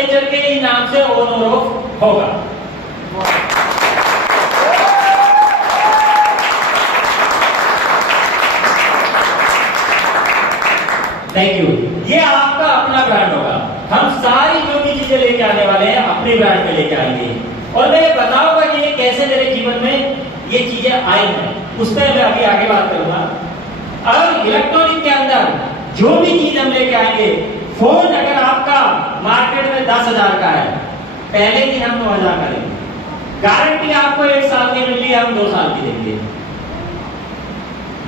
Nature के ही नाम से ओनर ऑफ होगा। Thank you. ये आपका अपना ब्रांड होगा। हम सारी जो भी चीजें लेके आने वाले हैं अपने ब्रांड में लेके आएंगे, और मैं ये बताऊंगा कि ये कैसे मेरे जीवन में ये चीजें आई हैं, उस पर मैं अभी आगे बात करूंगा। और इलेक्ट्रॉनिक के अंदर जो भी चीज हम लेके आएंगे, फोन अगर आपका मार्केट में 10,000 का है, पहले दिन हम 9,000 का देंगे, गारंटी आपको 1 साल की मिली है, हम 2 साल की देंगे।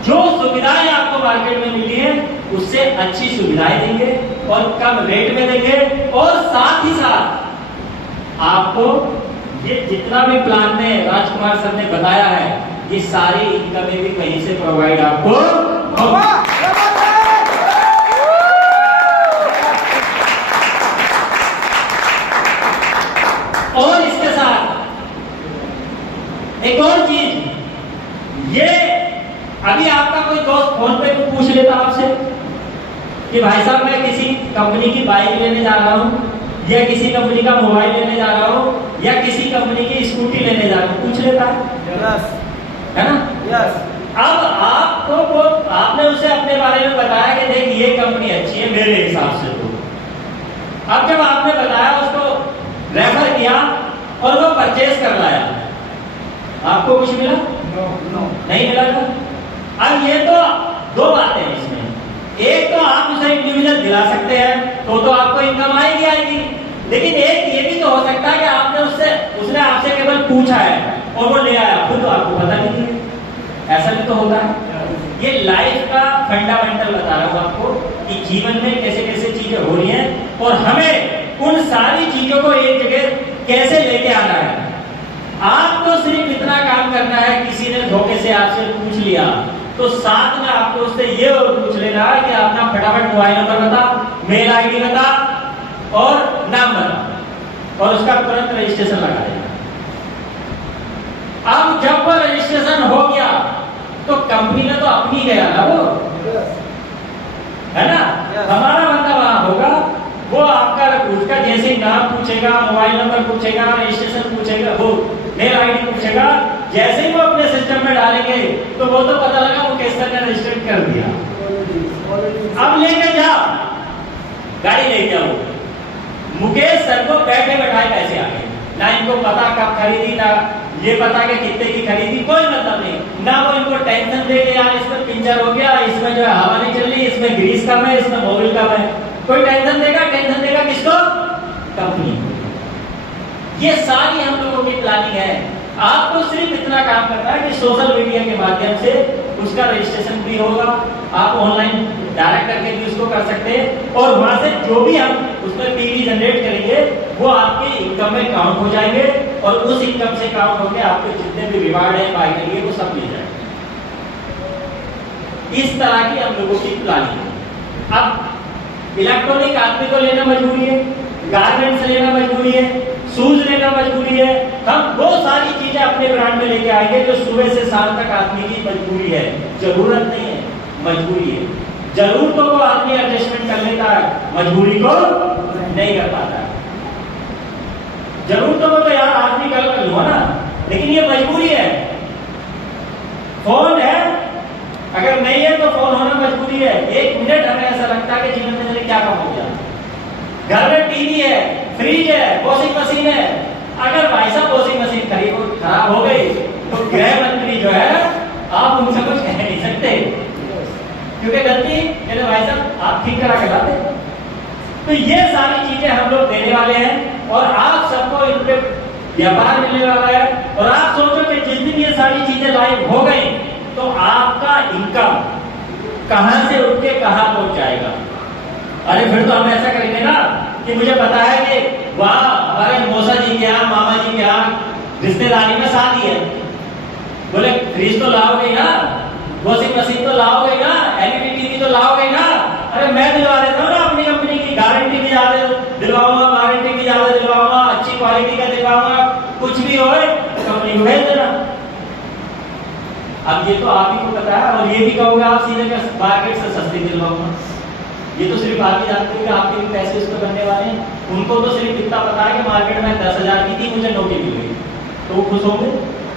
जो सुविधाएं आपको मार्केट में मिली है उससे अच्छी सुविधाएं देंगे और कम रेट में देंगे, और साथ ही साथ आपको ये जितना भी प्लान में राजकुमार सर ने बताया है, ये सारी इनकमें भी कहीं से प्रोवाइड आपको होगा। और इसके साथ एक और चीज, ये अभी आपका कोई दोस्त फोन पे को पूछ लेता आपसे कि भाई साहब मैं किसी कंपनी की बाइक लेने जा रहा हूँ, या किसी कंपनी का मोबाइल लेने जा रहा हूँ, या किसी कंपनी की स्कूटी लेने जा रहा हूँ, पूछ लेता है ना? यस। अब आपको वो आपने उसे अपने बारे में बताया कि देख ये कंपनी अच्छी है मेरे हिसाब से, तो अब जब आपने बताया, उसको रेफर किया और वो परचेज कर लाया, आपको कुछ मिला? नो। नहीं मिला था। अब ये तो 2 बातें हैं इसमें। एक तो आप उसे इंडिविजुअल दिला सकते हैं, तो आपको इनकम आएगी, लेकिन एक ये भी तो हो सकता है कि आपने उसने आपसे केवल पूछा है और वो ले आया, खुद तो आपको पता नहीं है। ऐसा भी तो होता है। ये लाइफ का फंडामेंटल बता रहा हूं आपको कि जीवन में कैसे कैसे चीजें हो रही हैं, और हमें उन सारी चीजों को एक जगह कैसे लेके आना है। आपको सिर्फ इतना काम करना है, किसी ने धोखे से आपसे पूछ लिया तो साथ में आपको उससे ये और पूछ लेना है कि अपना फटाफट मोबाइल नंबर बता, मेल आईडी बता और नाम बता, और उसका तुरंत रजिस्ट्रेशन लगा देना। अब जब वो रजिस्ट्रेशन हो गया तो कंपनी में तो अपनी गया ना वो, है ना? हमारा बंदा वहां होगा, वो आपका उसका जैसे नाम पूछेगा, मोबाइल नंबर पूछेगा, रजिस्ट्रेशन पूछेगा, वो मेल आईडी पूछेगा, जैसे ही वो अपने सिस्टम में डालेंगे तो वो तो पता लगा मुकेश सर ने रजिस्टर कर दिया। अब लेके जा, गाड़ी लेके आओ, मुकेश सर को बैठे बैठाए पैसे आ गए, ना इनको पता कब खरीदी, ना ये पता कि कितने की खरीदी, कोई मतलब नहीं। ना वो इनको टेंशन दे के यार इसमें पिंचर हो गया, इसमें जो है हवा नहीं चल रही, इसमें ग्रीस कम है, इसमें मोबिल कम है, कोई टेंशन देगा? टेंशन देगा किसको? कंपनी। ये सारी हम लोगों की प्लानिंग है। आपको सिर्फ इतना काम करना है कि सोशल मीडिया के माध्यम से उसका रजिस्ट्रेशन भी होगा, आप ऑनलाइन डायरेक्ट करके भी उसको कर सकते हैं, और वहां से जो भी हम उसमें पीवी जनरेट करेंगे वो आपके इनकम में काउंट हो जाएंगे, और उस इनकम से काउंट होकर आपके जितने भी रिवार्ड है पाई करिए वो सब मिल जाएंगे। इस तरह की हम लोगों की प्लानिंग है। अब इलेक्ट्रॉनिक आदमी को लेना मजबूरी है, गारमेंट्स लेना मजबूरी है, शूज लेना मजबूरी है। हम वो सारी चीजें अपने ब्रांड में लेके आएंगे जो सुबह से शाम तक आदमी की मजबूरी है, जरूरत नहीं है, मजबूरी है। जरूरतों को आदमी एडजस्टमेंट कर लेता है, मजबूरी को नहीं कर पाता है। जरूरतों को तो यार आदमी कर लूंगा ना, लेकिन ये मजबूरी है। फोन है, अगर नहीं है तो फोन होना मजबूरी है। 1 मिनट हमें ऐसा लगता है कि जीवन में क्या कम हो गया। घर में टीवी है, फ्रिज है, वॉशिंग मशीन है, अगर भाई साहब वॉशिंग मशीन खराब हो गई तो गृह मंत्री जो है आप उनसे कुछ कह नहीं सकते, क्योंकि गलती मेरे भाई साहब आप ठीक करा के लाते। तो ये सारी चीजें हम लोग देने वाले हैं, और आप सबको इन पे व्यापार मिलने वाला है। और आप सोचो कि जिस दिन ये सारी चीजें लाइव हो गई तो आपका इनकम कहां से उठ के कहां पहुंच जाएगा। अरे फिर तो हम ऐसा करेंगे ना कि मुझे पता है कि वहां हमारे मौसा जी के यहाँ, मामा जी के यहाँ रिश्तेदारी में शादी है, बोले फ्रिज तो लाओगे ना, वॉशिंग मशीन तो लाओगे ना, एलईडी टीवी तो लाओगे ना। अरे मैं दिलवा देता हूँ ना, अपनी कंपनी की गारंटी भी ज्यादा दिलवाऊंगा, वारंटी भी ज्यादा दिलवाऊंगा, अच्छी क्वालिटी का दिलवाऊंगा, कुछ भी हो कंपनी को भेज देना। अब ये तो आप ही को पता है, और ये भी कहूंगा आप सीधे मार्केट से सस्ती दिलवाऊंगा। ये तो सिर्फ आप ही जानते हो कि आपके भी पैसे उस पर बनने वाले हैं। उनको तो सिर्फ इतना पता है कि मार्केट में 10,000 की थी, मुझे नौकरी मिल गई, तो वो खुश होंगे?